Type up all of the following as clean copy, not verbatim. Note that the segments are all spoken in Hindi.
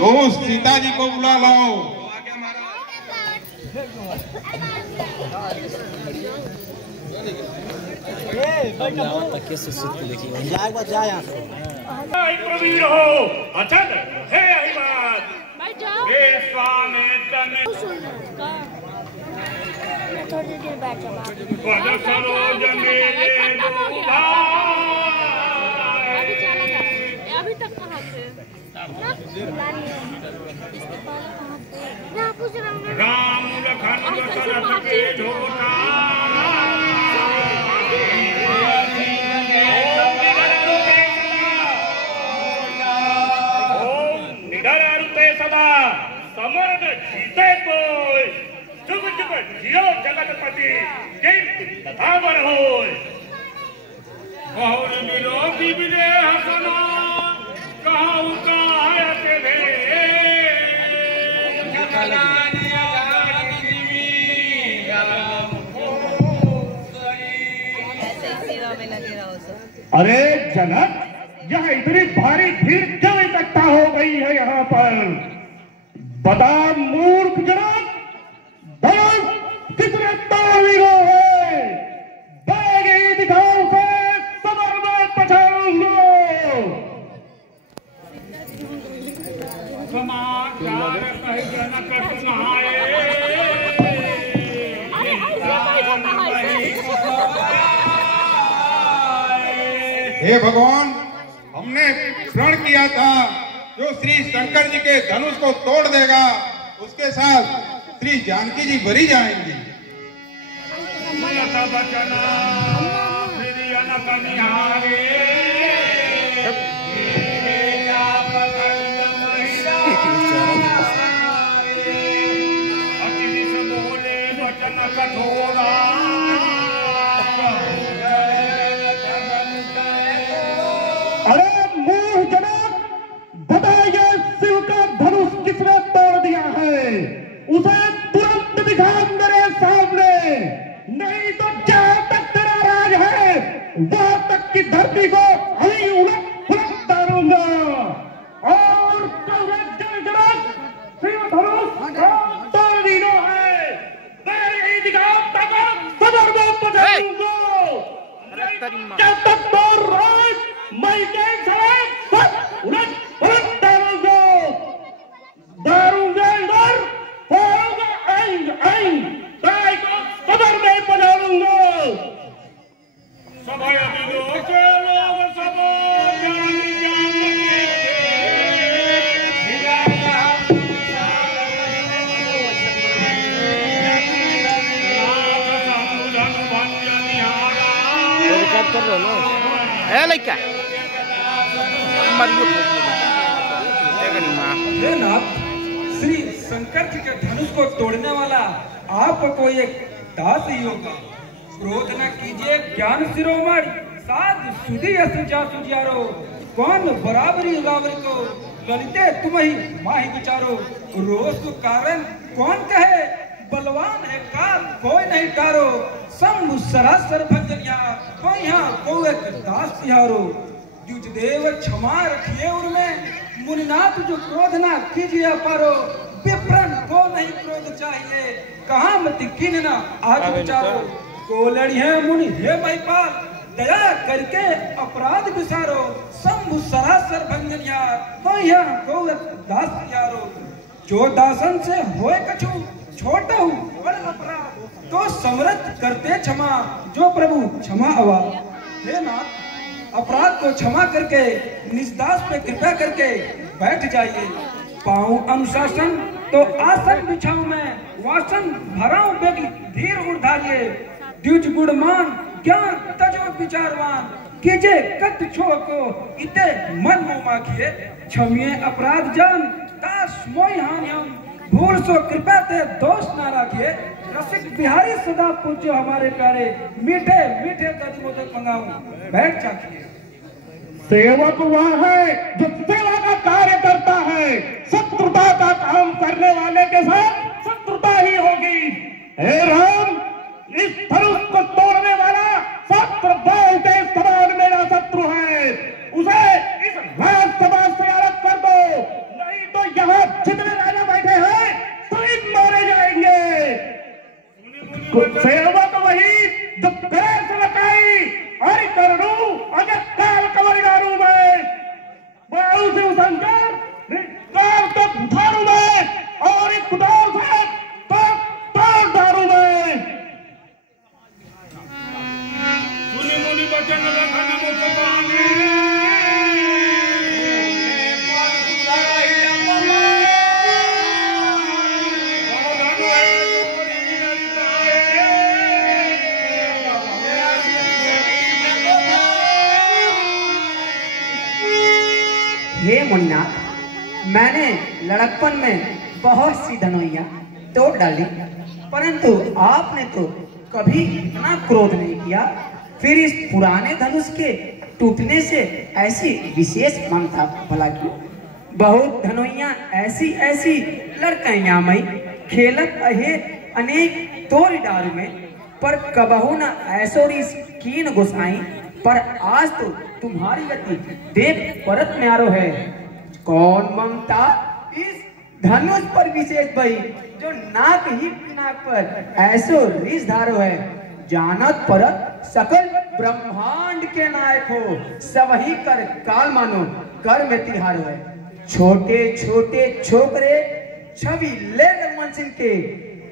दोस्त सीता जी को बुला लाओ। प्रवीण हो अचल हे अहिबात हे स्वामी तने थोड़ी देर बैठ जाओ पद सरोज मेरे अभी तक कहाँ थे राम लखन दशरथ के ढोटा निडर रूपे सदा समर्थ जीते कोई चुप चुप जियो जगतपति तथावर होय और निरोगी विजय हसना कहूँ कायत भे अरे जनक, यह इतनी भारी भीड़ क्यों इकट्ठा हो गई है यहाँ पर? बता मूर्ख जनक, धनुष किसने तोड़ लिया है? बैगी दिखाओ से सदर में पछाड़ूंगा। समाचार कह जनक तुम्हारे हे भगवान, हमने प्रण किया था जो श्री शंकर जी के धनुष को तोड़ देगा उसके साथ श्री जानकी जी भरी जाएंगी। अरे मूर्ख जनक, बताइए शिव का धनुष किसने तोड़ दिया है? उसे तुरंत दिखा मेरे सामने, नहीं तो जहां तक तेरा राज है वहां तक की धरती को ही उलट पुलट डालूंगा। और जनक, शिव धनुष तोड़ दिया है, मैं यही दिखाऊंगा सदर में पहुंचाऊंगा। जब तक तो राज मैं के साथ उलट डालूंगा, इधर, फोड़ूंगा उतर रहे ना ए लइका मरियो हे नाथ, श्री शंकर जी के धनुष को तोड़ने वाला आपको एक दास ही होगा। क्रोध न कीजिए ज्ञान शिरोमणि, साध सुधी असुजा सुजारो, कौन बराबरी उगावरी को ललिते तुम ही माही विचारो। रोष को कारण कौन कहे, बलवान है काल कोई नहीं टारो। शंभु सरासर भंजन यहाँ, कोई यहाँ को एक दास तिहारो। द्विज देव क्षमा रखिए उनमें, मुनिनाथ जो क्रोध ना कीजिए अपारो। विप्रन को नहीं क्रोध चाहिए, कहाँ मति किन ना आज विचारो। को लड़ी है मुनि हे महिपाल, दया करके अपराध विसारो। शंभु सरासर भंजन यार, कोई यहाँ को दास यारो। जो दासन से होए कछु छोटा हूँ बड़ अपराध, तो समर्थ करते क्षमा, जो प्रभु क्षमा अवा। हे नाथ, अपराध को क्षमा करके निजदास पे कृपा करके बैठ जाइए। पाऊं अनुशासन तो आसन बिछाऊं मैं, वासन भराऊं बेगी धीर उधारिए। द्विज गुणमान ज्ञान तजो विचारवान, कीजे कत छो को इते मन मोह माखिए। क्षमिए अपराध जान दास मोहि हानियम, भूल सो कृपा ते दोष ना राखिए। रसिक बिहारी सदा पूज्य हमारे प्यारे, मीठे मीठे दधि मोदक मंगाऊं बैठ जाखिए। सेवक वह है जो सेवा का कार्य करता है, शत्रुता का काम करने वाले के साथ शत्रुता ही होगी। हे राम, इस धनुष को तोड़ने वाला शत्रुभाव के समान मेरा शत्रु है, उसे इस राजसभा से अलग कर दो, नहीं तो यहाँ जितने राजा बैठे हैं सभी मारे जाएंगे। सेवक वही जो करे सेवकाई, हरि करणु अगर काल कवरी दारू में बाहु से संकर काल तो धारू में और एक खुदार से तो दारू में। सुनी मुनि वचन लखन मुख बाने, हे मुन्नाथ, मैंने लड़कपन में बहुत सी धनोइयां तोड़ डाली, परंतु आपने तो कभी इतना क्रोध नहीं किया। फिर इस पुराने धनुष के टूटने से ऐसी विशेष ममता भला क्यों? बहुत धनोइयां ऐसी ऐसी लड़कैया मई खेलत अहे अनेक तोड़ डारू में, पर कबहू न ऐसोरी कीन गुसाई। पर आज तो तुम्हारी गति देख परत में आरो है। कौन ममता इस धनुष पर विशेष भई, जो नाक ही नाक पर ऐसो रिस धारो है। जानत परत सकल ब्रह्मांड के नायक हो, सब ही कर काल मानो कर में तिहारो है। छोटे छोटे छोकरे छवि ले मनसिन के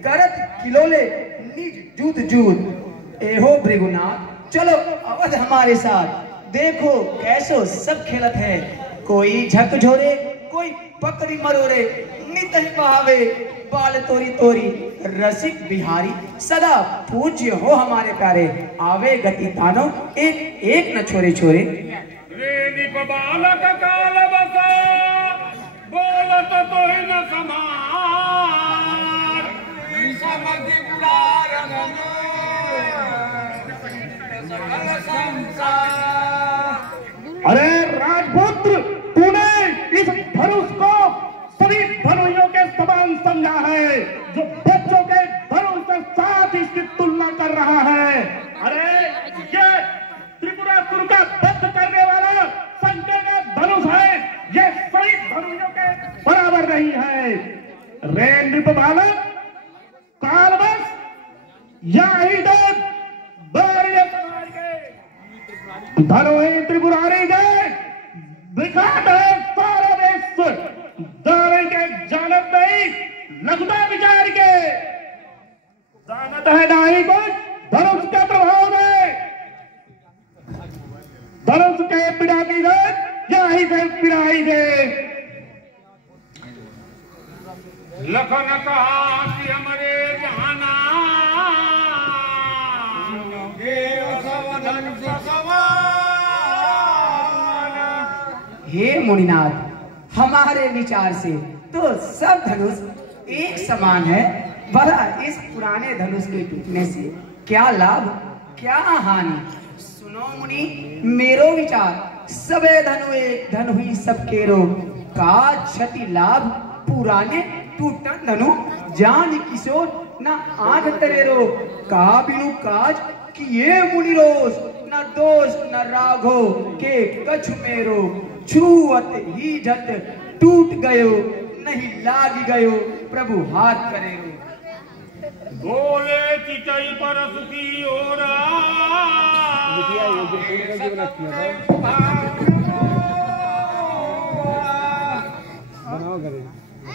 करत किलोले निज जूत जूत। एहो भृगुनाथ, चलो अवध हमारे साथ, देखो कैसो सब खेलत है। कोई झकझोरे कोई पकड़ी मरोरे, नित ही बहावे बाल तोरी तोरी। रसिक बिहारी सदा पूज्य हो हमारे प्यारे, आवे गति तानो एक एक न छोरे छोरे। रे निप बालक काल बसा, बोलत तो ही न समान। समधि बुलार अरे राजपुत्र, तूने इस धनुष को सभी धनुषों के समान समझा है, जो बच्चों के धनुष के साथ इसकी तुलना कर रहा है। अरे ये त्रिपुरासुर का वध करने वाला शंकर का धनुष है, ये सभी धनुषों के बराबर नहीं है। रे नृप बालक, कालवश या ही धनोही त्रिपुरारी गए विखाट है सारा देश, दावे के जानत नहीं लगता विचार के, जानत है नहीं कुछ धनुष के प्रभाव में। धनुष के पिड़ा की गए यही से पिड़ाई गए। लखन कहा कि हमारे जहाना, हे मुनिनाथ, हमारे विचार से तो सब धनुष एक समान है। भला इस पुराने धनुष के टूटने से क्या लाभ क्या हानि? सुनो मुनि, मेरो विचार सबे धनु एक धनु ही सबके रो, का क्षति लाभ पुराने टूटन धनु, जान किशोर न आंख तेरे रो, का बिनु काज किए मुनि रोज, न दोष न राघो के कछु मेरो, छुअत ही झट टूट गयो, नहीं लाग गयो प्रभु हाथ करे रो। बोले चिचई परस की ओरा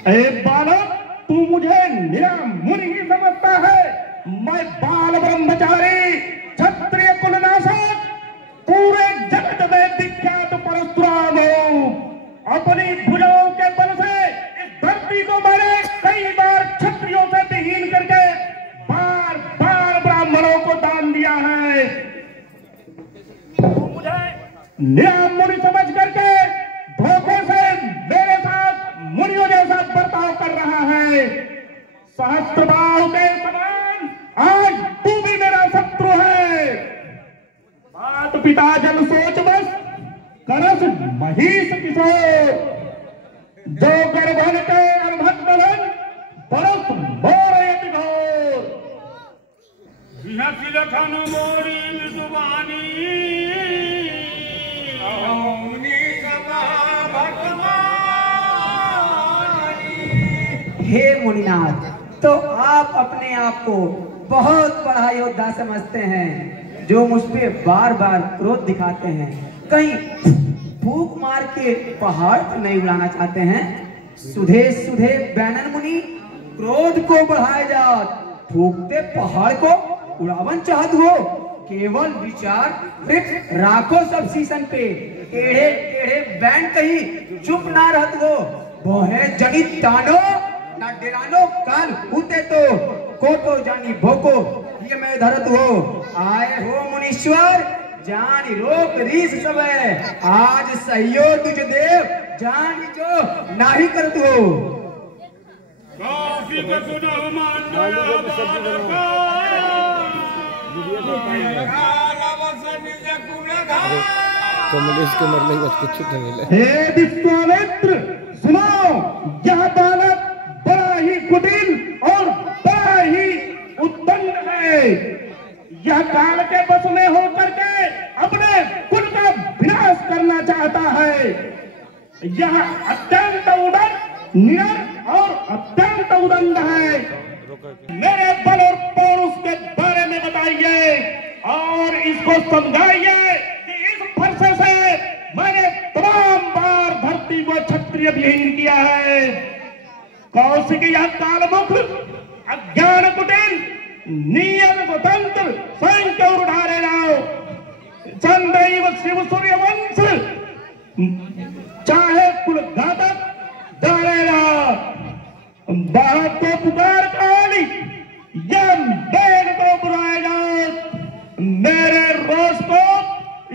ए बालक, तू मुझे निरा मुनि ही समझता है? मैं बाल ब्रह्मचारी क्षत्रिय कुलनाशक पूरे जगत में विख्यात परशुराम हूँ। अपनी भुजाओं के बल से इस धरती को मैंने कई बार क्षत्रियों से विहीन करके बार बार ब्राह्मणों को दान दिया है। मुझे निरा मुनि समझ करके धोखे से मेरे साथ मुनियों जैसा बर्ताव कर रहा है। सहस्त्रबाहु के समान आज तू भी मेरा शत्रु है। मात पिता जन सोच बस करस महिष किशोर, जो गर्भन के अर्भक बलन परस मोरयति घोर। बिहसी लखन मोरी मृदुवानी हे मुनिनाथ, तो आप अपने आप को बहुत बड़ा योद्धा समझते हैं, जो मुझ पे बार बार क्रोध दिखाते हैं। कहीं फूंक मार के पहाड़ तो नहीं उड़ाना चाहते हैं? सुधे सुधे बैनन मुनि क्रोध को बढ़ाए जात, फूकते पहाड़ को उड़ावन चाहत हो। केवल विचार राखो सब सीसन पे, टेढ़े टेढ़े बैन कहीं चुप ना रहत हो। बोहे जनित तानो ना डेरानो काल होते तो कोटो जानी भोको ये मैं धरत हो। आए हो मुनीश्वर जानी रोक रीस सब है, आज सहियो तुझ देव जानी जो नाही करत हो। काफी का सुना मान गया कमलेश के मरने का कुछ नहीं मिला। हे विश्वामित्र सुनो, यह बालक बड़ा ही कुटिल और बड़ा ही उद्दंड है। यह काल के बस में होकर के अपने कुल का विनाश करना चाहता है। यह अत्यंत उदंड निर और अत्यंत उदंड है। मेरे बल और पौरुष के बारे में बताइए और इसको समझाइए कि इस फरसे से मैंने तमाम बार धरती को क्षत्रिय विहीन किया है। कौशिकी कालमुख अज्ञान कुटिल नियत स्वतंत्र स्वयं को उठारे लाओ। चंद्रैव शिव सूर्य वंश चाहे कुल घातक दारेला बाहर को पुकार काली यम बैन को बुलाएगा। मेरे रोष को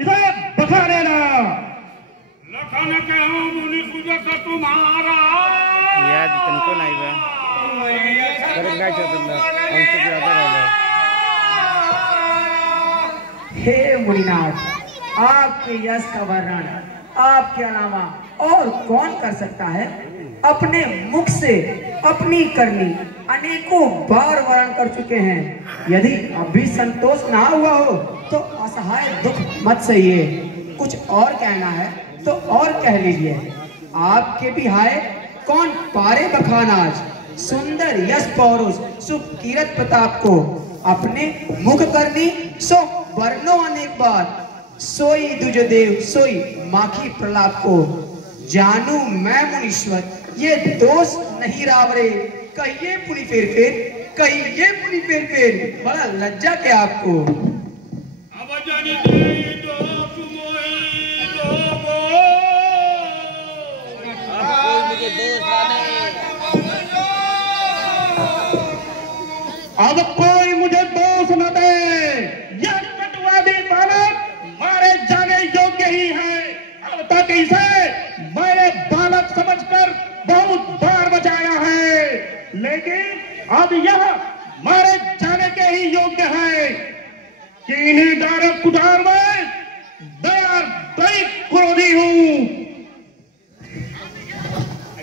इसे बखाने ना। लखन के मुनि पूजक तुम्हारा याद तनको नहीं बा करेंगे चतुर्ना हमसे ज्यादा रहना। हे मुनिनाथ, आपके यश का वर्णन आपके अलावा और कौन कर सकता है? अपने मुख से अपनी करनी अनेकों बार वर्णन कर चुके हैं। यदि अभी संतोष ना हुआ हो तो असहाय दुख मत सहिए। कुछ और कहना है तो और कह लीजिए। आपके भी हाय कौन पारे बखान आज। सुंदर यश पौरुष सुख कीरत प्रताप को अपने मुख करनी सो वर्णो अनेक बार। सोई दुज देव सोई माखी प्रलाप को जानू मैं मुनीश्वर ये दोष नहीं रावरे। कहिए पुनि फेर फेर कहिए पुनि फेर फेर, बड़ा लज्जा के आपको। अब जानी दे दोष मोहि लोगो मुझे दोस्त लाने। अब कोई मुझे दोष न दे। यह कटवादी बालक मारे जाने योग्य ही है। अब तक इसे अब यह मारे जाने के ही योग्य है कि इन्हीं डायरेक्ट कुठार में दई क्रोधी हूं।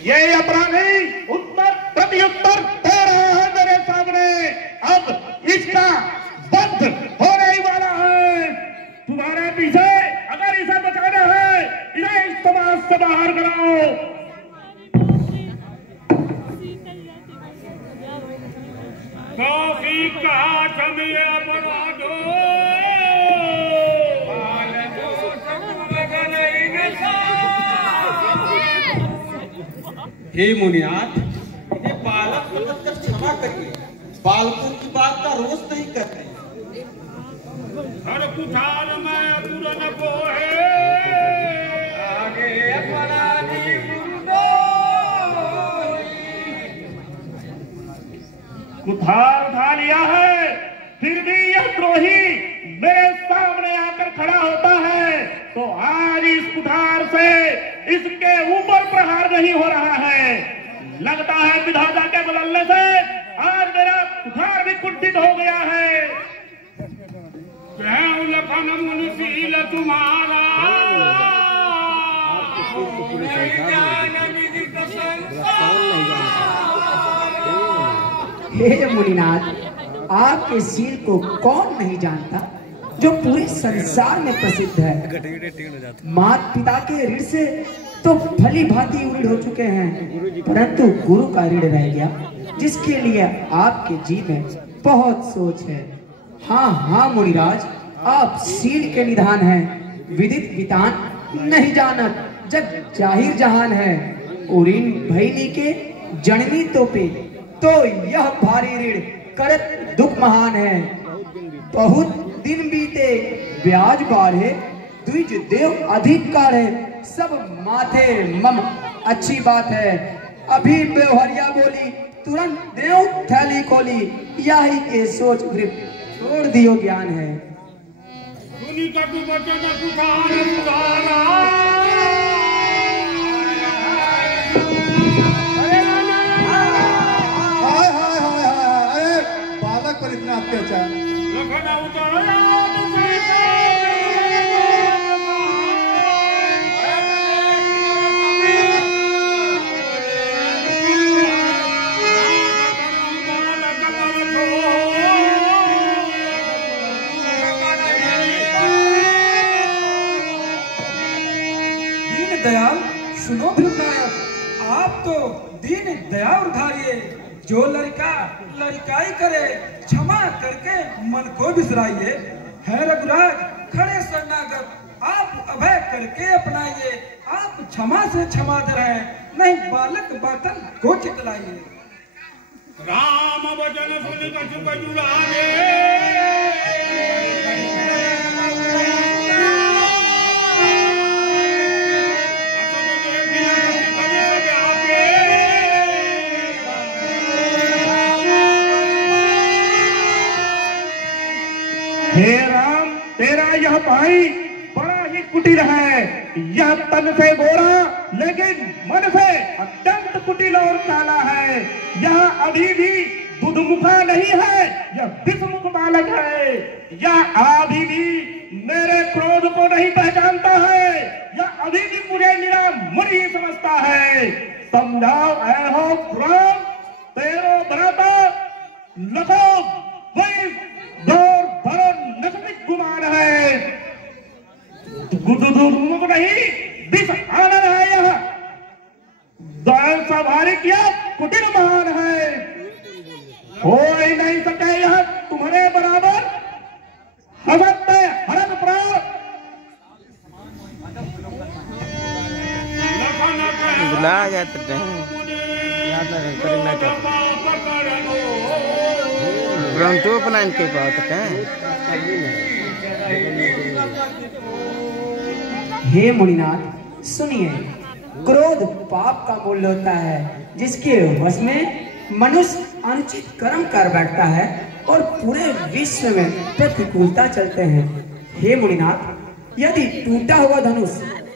ये अपराधी उत्तर प्रत्युत्तर दे रहा है मेरे सामने। अब इसका वध होने ही वाला है। तुम्हारे पीछे अगर इसे बचाना है, इसे इस समाज से बाहर कराओ। कॉफी का जमिया बना दो, हे मुनियात, इन्हें बालक समझकर क्षमा करिए। बालकों की बात का रोज नहीं कर रहे। हर कुठार में पूरन को है, आगे अपराधी कुठार उठा लिया है, फिर भी यह द्रोही मेरे सामने आकर खड़ा होता है तो आज इस कुठार से इसके ऊपर प्रहार नहीं हो रहा है। लगता है विधाता के बदलने से आज मेरा कुठार भी कुंठित हो गया है। लखन मुनशील तुम्हारा हे मुनिनाथ, आपके शील को कौन नहीं जानता, जो पूरे संसार में प्रसिद्ध है। माता पिता के ऋण से तो भली भांति ऋण हो चुके हैं, परंतु गुरु का ऋण रह गया, जिसके लिए आपके जी में बहुत सोच है। हाँ हाँ मुनिराज, आप शील के निधान हैं, विदित वितान नहीं जानत, जग जाहिर जहान है। और इन भैनी के जननी तो पे तो यह भारी ऋण करत दुख महान है। बहुत दिन बीते ब्याज बाढ़े, द्विज देव अधिक काढ़े, सब माथे मम अच्छी बात है। अभी बेवहरिया बोली, तुरंत देव थैली खोली, यही के सोच ग्रिप छोड़ दियो ज्ञान है। सुनी कटु वचन कुठार सुधारा, बालक पर इतना अत्याचार। लखन उतारा दीन दयाल सुनो ध्रुवनायक, आप तो दीन दया उधारिए। जो लड़का लड़काई करे, क्षमा करके मन को बिसराइए। है रघुराज खड़े शरणागत, आप अभय करके अपनाइए। आप क्षमा से क्षमा दे रहे, नहीं बालक बातन को चितलाइए। राम वचन सुन कछु कजुरागे, हे राम, तेरा यह भाई बड़ा ही कुटिल है। यह तन से गोरा लेकिन मन से अत्यंत कुटिल और काला है। यह अभी भी बुधमुखा नहीं है, यह विषमुख बालक है। यह अभी भी मेरे क्रोध को नहीं पहचानता है, यह अभी भी मुझे निरा मुनि समझता है। समझाओ ऐहो पुराण, तेरो भ्राता लखो वही दौर भरो नकमिक गुमान है। गुदुदुमुख नहीं, विष आनंद है। यह दयाल स्वाभाविक या कुटिल महान है। हो ही नहीं सके यह तुम्हारे बराबर। हसत हरत प्राण बुला जाते हैं, याद नहीं करना चाहते तो अपना इनके पास हे मुनिनाथ सुनिए, क्रोध पाप का मूल्य होता है, जिसके वश में मनुष्य अनुचित कर्म कर बैठता है और पूरे विश्व में प्रतिकूलता चलते हैं। हे मुनिनाथ, यदि टूटा हुआ धनुष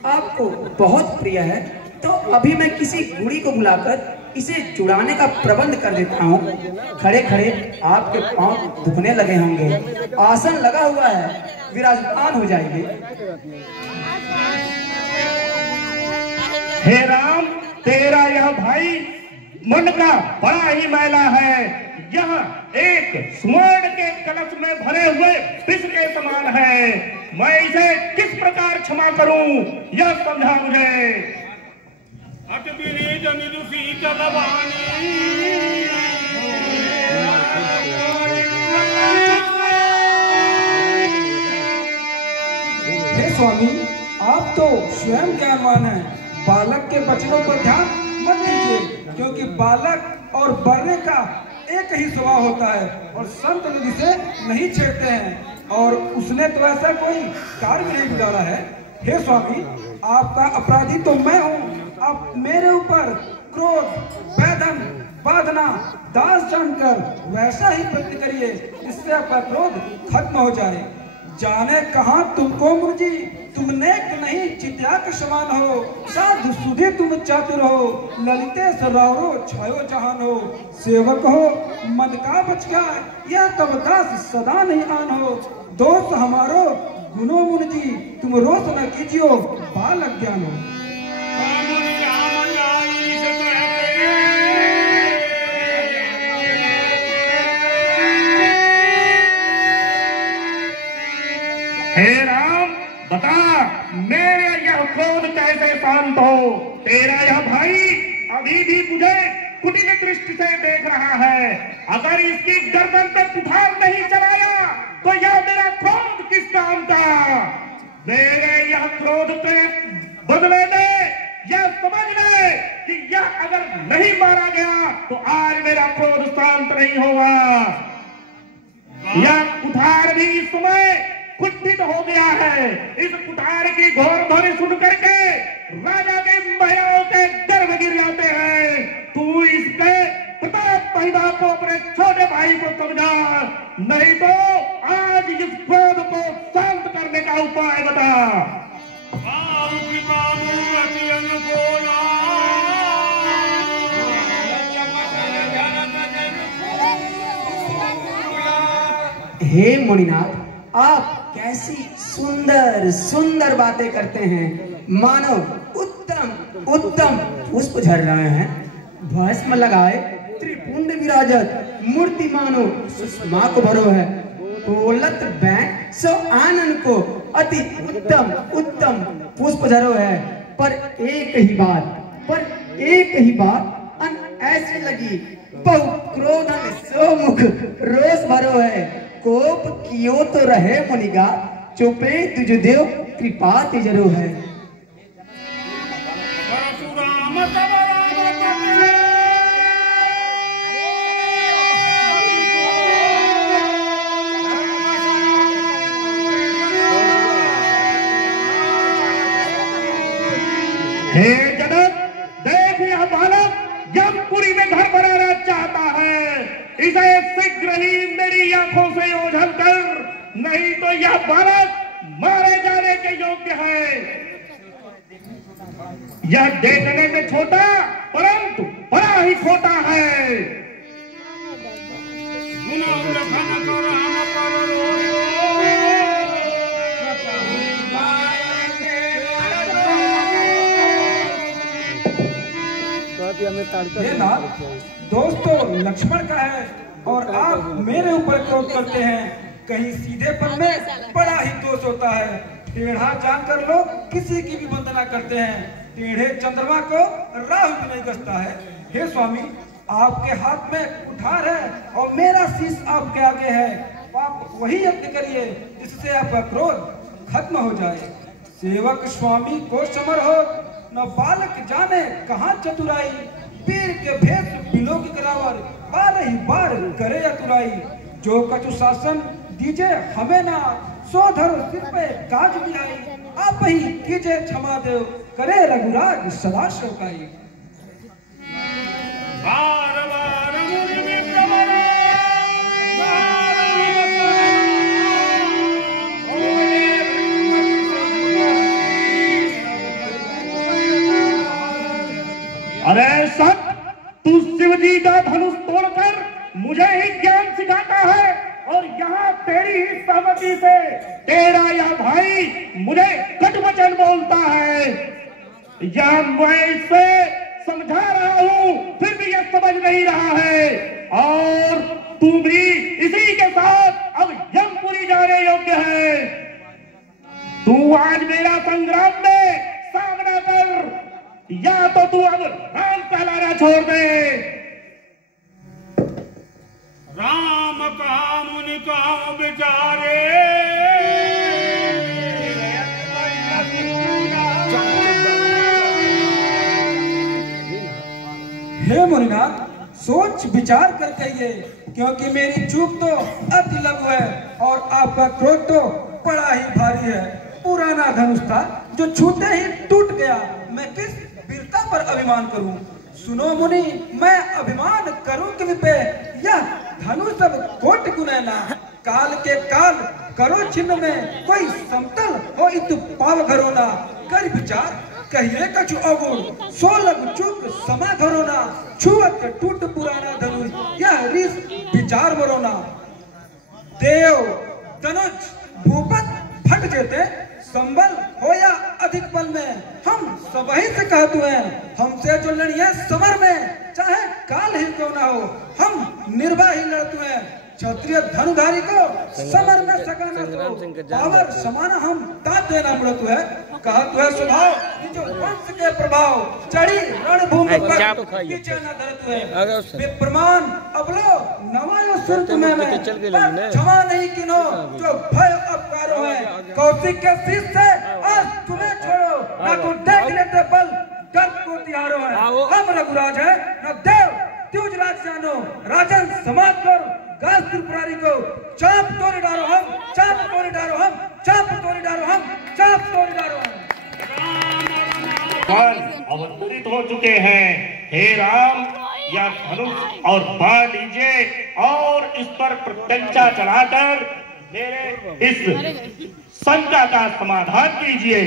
आपको बहुत प्रिय है तो अभी मैं किसी गुड़ी को बुलाकर इसे जुड़ाने का प्रबंध कर देता हूँ। खड़े खड़े आपके पांव दुखने लगे होंगे, आसन लगा हुआ है, विराजमान हो जाएंगे। हे राम, तेरा यह भाई मन का बड़ा ही मैला है। यह एक स्वर्ण के कलश में भरे हुए विष के समान है। मैं इसे किस प्रकार क्षमा करूं, यह समझा मुझे। हे स्वामी, आप तो स्वयं ज्ञानवान हैं। बालक के वचनों पर ध्यान मत दीजिए, क्योंकि बालक और बर्रे का एक ही स्वभाव होता है और संत लोग इसे नहीं छेड़ते हैं, और उसने तो ऐसा कोई कार्य नहीं बिगाड़ा है। हे स्वामी, आपका अपराधी तो मैं हूँ। आप मेरे ऊपर क्रोध, वेदन, वादना, दास जानकर वैसा ही प्रति करिए जिससे आपका क्रोध खत्म हो जाए। जाने कहाँ तुमको मुझी, तुम नेक नहीं चित्या के समान हो। साधु सुधे तुम चातुर हो, ललिते सरावरो छायो जहान हो। सेवक हो मन का बच गया, यह तब दास सदा नहीं आन हो। दोष हमारो गुनो मुन जी, तुम रोष न कीजियो बालक ज्ञान हो। हे राम, बता मेरे यह क्रोध कैसे शांत हो। तेरा यह भाई अभी भी मुझे कुटिल दृष्टि से देख रहा है। अगर इसकी गर्दन तक उठार नहीं चलाया तो यह मेरा क्रोध किस काम का। मेरे यह क्रोध पे बदले दे, यह समझ ले कि यह अगर नहीं मारा गया तो आज मेरा क्रोध शांत नहीं होगा। यह कुठार भी इस समय कुंठित हो गया है। इस कुठार की घोर ध्वनि सुन करके राजा के महिलाओं के गर्भ गिर जाते हैं। तू इसके प्रताप महिमा को अपने छोटे भाई को समझा, नहीं तो आज इस क्रोध को शांत करने का उपाय बता। हे मुनिनाथ, आप कैसी सुंदर सुंदर बातें करते हैं। मानो उत्तम उत्तम पुष्प झड़ रहे हैं, भस्म लगाए त्रिपुंड विराजत मूर्ति मानो सुषमा को भरो है। बोलत बैं सो आनंद को अति उत्तम उत्तम पुष्प झरो है। पर एक ही बात अन ऐसी लगी, बहु क्रोधन सो मुख रोष भरो है। कोप कियो तो रहे मुनिगा, चुपे तुझदेव कृपा तिजरो है। हे जनक, देख यह बालक यमपुरी में घर बनाना चाहता है। इसे शीघ्र ही मेरी आंखों से ओझल कर, नहीं तो यह बालक मारे जाने के योग्य है। यह देखने में छोटा परंतु बड़ा ही खोटा है। ये नाथ दोस्तों लक्ष्मण का है और आप मेरे ऊपर क्रोध करते हैं। कहीं सीधेपन में बड़ा ही दोष होता है। टेढ़ा जानकर लोग किसी की भी वंदना करते हैं, टेढ़े चंद्रमा को राहु भी नहीं कसता है। हे स्वामी, आपके हाथ में कुठार है और मेरा शीश आपके आगे है। आप वही यत्न करिए जिससे आपका क्रोध खत्म हो जाए। सेवक स्वामी को समर हो, न बालक जाने कहाँ चतुराई। पीर के भेद बिलो की करावर, बार ही बार करे अतुराई। जो कछु शासन दीजे हमें ना, सो धरो सिर पे काज मिलाई। आप ही कीजे क्षमा देव, करे रघुराज सदा शोकाई। अरे सत, गलती से तेरा या भाई मुझे कटवचन बोलता है, या मैं इसे समझा रहा हूं फिर भी यह समझ नहीं रहा है, और तू भी इसी के साथ अब यमपुरी जाने योग्य है। तू आज मेरा संग्राम में सामना कर, या तो तू अब राम कहलाना छोड़ दे। राम का मुनि का बिचारे हे मुनिनाथ, सोच विचार कर कहिए, क्योंकि मेरी चूक तो अति लघु है और आपका क्रोध तो बड़ा ही भारी है। पुराना धनुष था जो छूते ही टूट गया, मैं किस वीरता पर अभिमान करूं? सुनो मुनि, मैं अभिमान करूं कि पे यह धनुष अब कोट गुनैना, काल के काल करो छिन्न में कोई समतल हो इत पाव घरोना। कर विचार कहिए कछु अगुण, सो लघु चूक समा घरोना, छुअत टूट पुराना धनुष यह रिस विचार मरोना। देव धनुष भूपत फट जेते, संबल हो या अधिक बल में हम सब ही से कहते हैं। हमसे जो लड़िए समर में चाहे काल ही क्यों ना हो, हम निर्भय ही लड़ते हैं। क्षत्रिय धनुधारी को समर में सकाना तो पावर समाना हम दाद देना पड़त है। कहत है स्वभाव जो वंश के प्रभाव चढ़ी रणभूमि पर पीछे न धरत है। विप्रमाण अबलो नवायो सुरत में क्षमा नहीं किनो जो भय अपकारो है। कौशिक के शीश से आज तुम्हें छोड़ो, ना तो देख लेते बल डर को तिहारो है। हम रघुराज है न देव त्युज राज जानो, राजन समाप्त करो गास त्रिपुरारी को चाप तोड़ डालो हम, चाप तोड़ डालो हम, चाप तोड़ डालो हम, चाप तोड़ डालो हम। अवतरित हो चुके हैं। हे राम, या धनुष और बाण लीजिए और इस पर प्रत्यंचा चढ़ाकर मेरे इस शंका का समाधान कीजिए।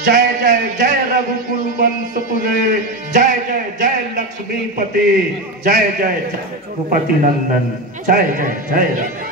जय जय जय रघुकुल वंशपुरे, जय जय जय लक्ष्मीपति, जय जय जय रघुपति नंदन, जय जय जय।